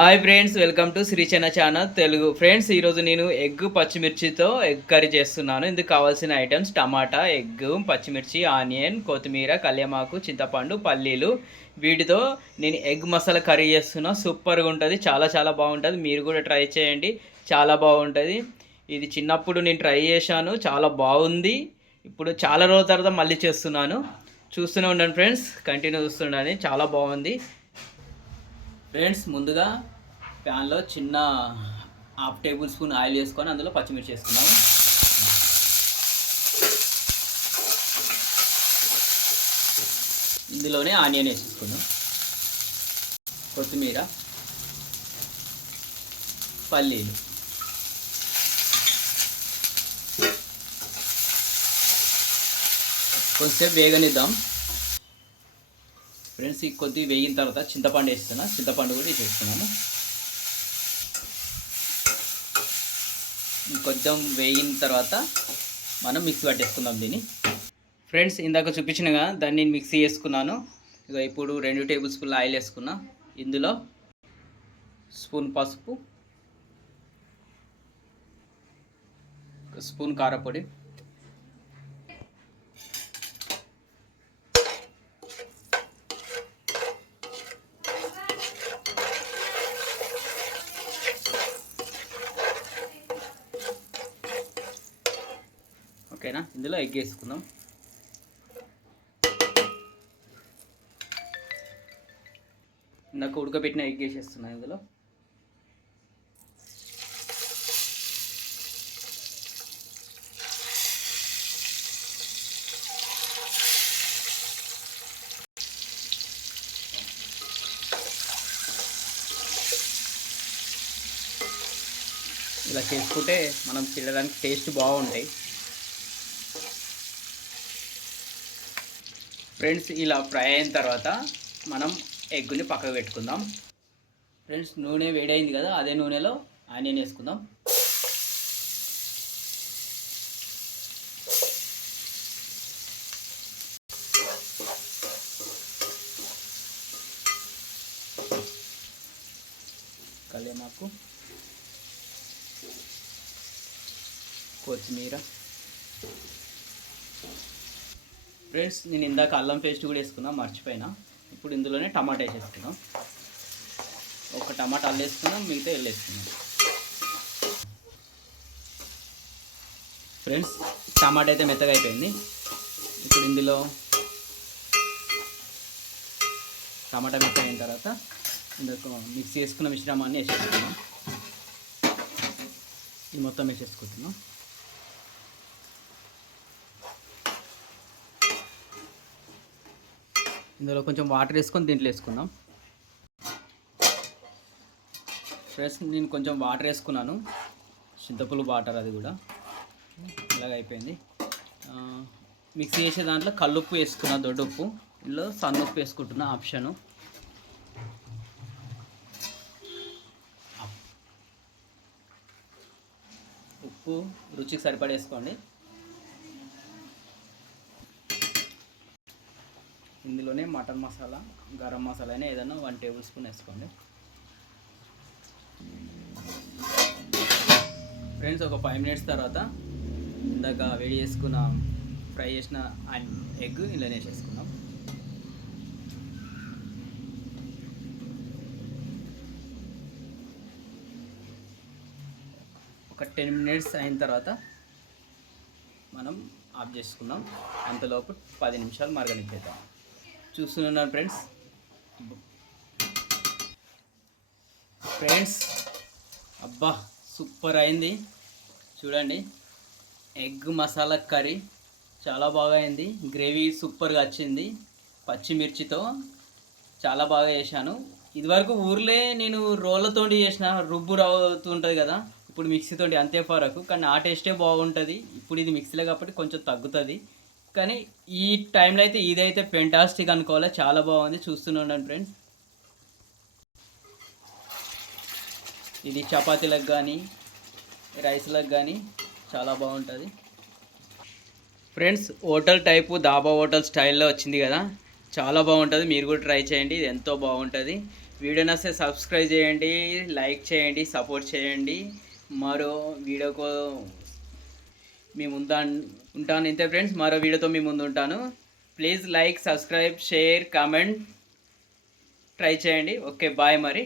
Hi friends, welcome to Srichanna channel Telugu. Friends, ఈరోజు నేను egg పచ్చిమిర్చితో ఎగ్ కర్రీ చేస్తున్నాను. ఇందుకు కావాల్సిన ఐటమ్స్ టమాటా, ఎగ్, పచ్చిమిర్చి, ఆనియన్, కొత్తిమీర, కళ్యామాకు, చింతపండు, పల్లీలు. వీటితో నేను ఎగ్ మసాలా కర్రీ చేస్తున్నా. సూపర్గా ఉంటుంది, చాలా చాలా బాగుంటుంది. మీరు కూడా ట్రై చేయండి, చాలా బాగుంటుంది. ఇది చిన్నప్పుడు నేను ట్రై చేశాను, చాలా బాగుంది. ఇప్పుడు చాలా రోజుల తర్వాత మళ్ళీ చేస్తున్నాను. చూస్తూనే ఉండండి ఫ్రెండ్స్, కంటిన్యూ చూస్తుండండి, చాలా బాగుంది. ఫ్రెండ్స్, ముందుగా ప్యాన్లో చిన్న హాఫ్ టేబుల్ స్పూన్ ఆయిల్ వేసుకొని అందులో పచ్చిమిర్చి వేసుకున్నాము. ఇందులోనే ఆనియన్ వేసేసుకున్నాం, కొత్తిమీర, పల్లీలు. కొంచెంసేపు వేగనిద్దాం ఫ్రెండ్స్. ఈ కొద్దిగా వేగిన తర్వాత చింతపండు వేస్తున్నా, చింతపండు కూడా వేసేస్తున్నాము. కొంచెం వేగిన తర్వాత మనం మిక్సీ పట్టేసుకుందాం దీన్ని. ఫ్రెండ్స్, ఇందాక చూపించినగా దాన్ని నేను మిక్సీ చేసుకున్నాను. ఇక ఇప్పుడు 2 టేబుల్ స్పూన్ల ఆయిల్ వేసుకున్నా. ఇందులో స్పూన్ పసుపు, స్పూన్ కారపొడి, ఓకేనా. ఇందులో ఎగ్ వేసుకుందాం. ఇందాక ఉడకబెట్టిన ఎగ్ వేసేస్తున్నాను ఇందులో. ఇలా చేసుకుంటే మనం తినడానికి టేస్ట్ బాగుంటాయి. ఫ్రెండ్స్, ఇలా ఫ్రై అయిన తర్వాత మనం ఎగ్గుని పక్కకు పెట్టుకుందాం. ఫ్రెండ్స్, నూనె వేడైంది కదా, అదే నూనెలో ఆనియన్ వేసుకుందాం. కళ్యామాకు, కొత్తిమీర. ఫ్రెండ్స్, నేను ఇందాక అల్లం పేస్ట్ కూడా వేసుకున్నా, మర్చిపోయినా. ఇప్పుడు ఇందులోనే టమాటా వేసేసుకున్నాం. ఒక టమాటా అల్లేసుకున్నాం, మిగతా వెళ్ళేసుకున్నాం. ఫ్రెండ్స్, టమాటా అయితే మెత్తగా అయిపోయింది. ఇప్పుడు ఇందులో టమాటా మెత్తగా అయిన తర్వాత ఇందులో మిక్సీ చేసుకున్న మిశ్రమాన్ని వేసేసుకున్నాం. ఇది మొత్తం వేసేసుకుంటున్నాం. ఇందులో కొంచెం వాటర్ వేసుకొని దీంట్లో వేసుకుందాం. ఫ్రెండ్స్, నేను కొంచెం వాటర్ వేసుకున్నాను, చింతపులుగు వాటర్, అది కూడా ఇలాగ అయిపోయింది. మిక్సీ చేసే దాంట్లో కల్లుప్పు వేసుకున్నా, దొడ్డుప్పు. ఇందులో సన్నుప్పు వేసుకుంటున్నా, ఆప్షను. ఉప్పు రుచికి సరిపడేసుకోండి. ఇందులోనే మటన్ మసాలా, గరం మసాలా అయినా ఏదైనా 1 టేబుల్ స్పూన్ వేసుకోండి. ఫ్రెండ్స్, ఒక 5 మినిట్స్ తర్వాత ఇందాక వేడి చేసుకున్న ఫ్రై చేసిన ఎగ్ ఇలా వేసేసుకుందాం. ఒక 10 మినిట్స్ అయిన తర్వాత మనం ఆఫ్ చేసుకుందాం. అంతలోపు 10 నిమిషాలు మరగనిచ్చేద్దాం. చూస్తున్నాను ఫ్రెండ్స్. అబ్బా, సూపర్ అయింది చూడండి. ఎగ్ మసాలా కర్రీ చాలా బాగా అయింది. గ్రేవీ సూపర్గా వచ్చింది. పచ్చిమిర్చితో చాలా బాగా చేశాను. ఇదివరకు ఊర్లే నేను రోళ్ళతోటి చేసిన, రుబ్బు రావుతుంటుంది కదా, ఇప్పుడు మిక్సీతోటి అంతే ఫరకు, కానీ ఆ టేస్టే బాగుంటుంది. ఇప్పుడు ఇది మిక్సీలో కాబట్టి కొంచెం తగ్గుతుంది, కానీ ఈ టైంలో అయితే ఇదైతే ఫెంటాస్టిక్ అనుకోవాలి, చాలా బాగుంది. చూస్తున్నాను ఫ్రెండ్స్. ఇది చపాతీలకు కానీ రైస్లకు కానీ చాలా బాగుంటుంది. Friends, hotel type dhaba hotel స్టైల్లో వచ్చింది కదా, చాలా బాగుంటుంది. మీరు కూడా ట్రై చేయండి, ఇది ఎంతో బాగుంటుంది. వీడియో నచ్చితే సబ్స్క్రైబ్ చేయండి, లైక్ చేయండి, సపోర్ట్ చేయండి. మరో వీడియోకో మీ ముందు ఉంటాను. ఇంతే ఫ్రెండ్స్, మరో వీడియోతో మీ ముందు ఉంటాను. Please like, subscribe, share, comment try చేయండి. ఓకే, బాయ్ మరి.